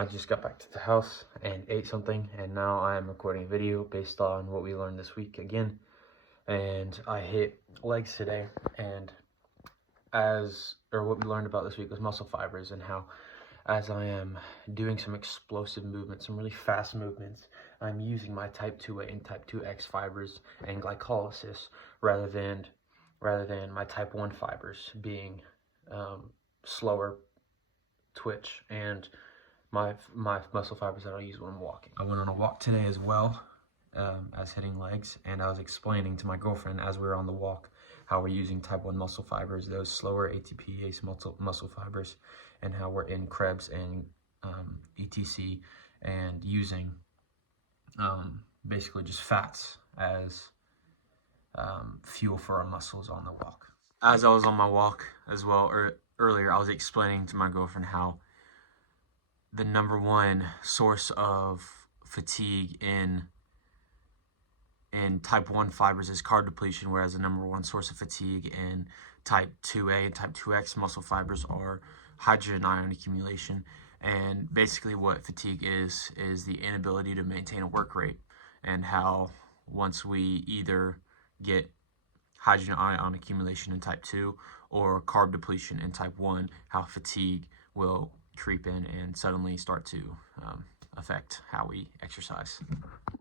I just got back to the house and ate something, and now I am recording a video based on what we learned this week again. And I hit legs today, and what we learned about this week was muscle fibers, and how as I am doing some explosive movements, some really fast movements, I'm using my type 2A and type 2X fibers and glycolysis rather than my type 1 fibers being slower twitch and my muscle fibers that I'll use when I'm walking. I went on a walk today as well as hitting legs, and I was explaining to my girlfriend as we were on the walk how we're using type 1 muscle fibers, those slower ATPase muscle fibers, and how we're in Krebs and ETC and using basically just fats as fuel for our muscles on the walk. As I was on my walk as well earlier, I was explaining to my girlfriend how the number one source of fatigue in type 1 fibers is carb depletion, whereas the number one source of fatigue in type 2A and type 2X muscle fibers are hydrogen ion accumulation. And basically what fatigue is the inability to maintain a work rate, and how once we either get hydrogen ion accumulation in type 2 or carb depletion in type 1, how fatigue will creep in and suddenly start to affect how we exercise.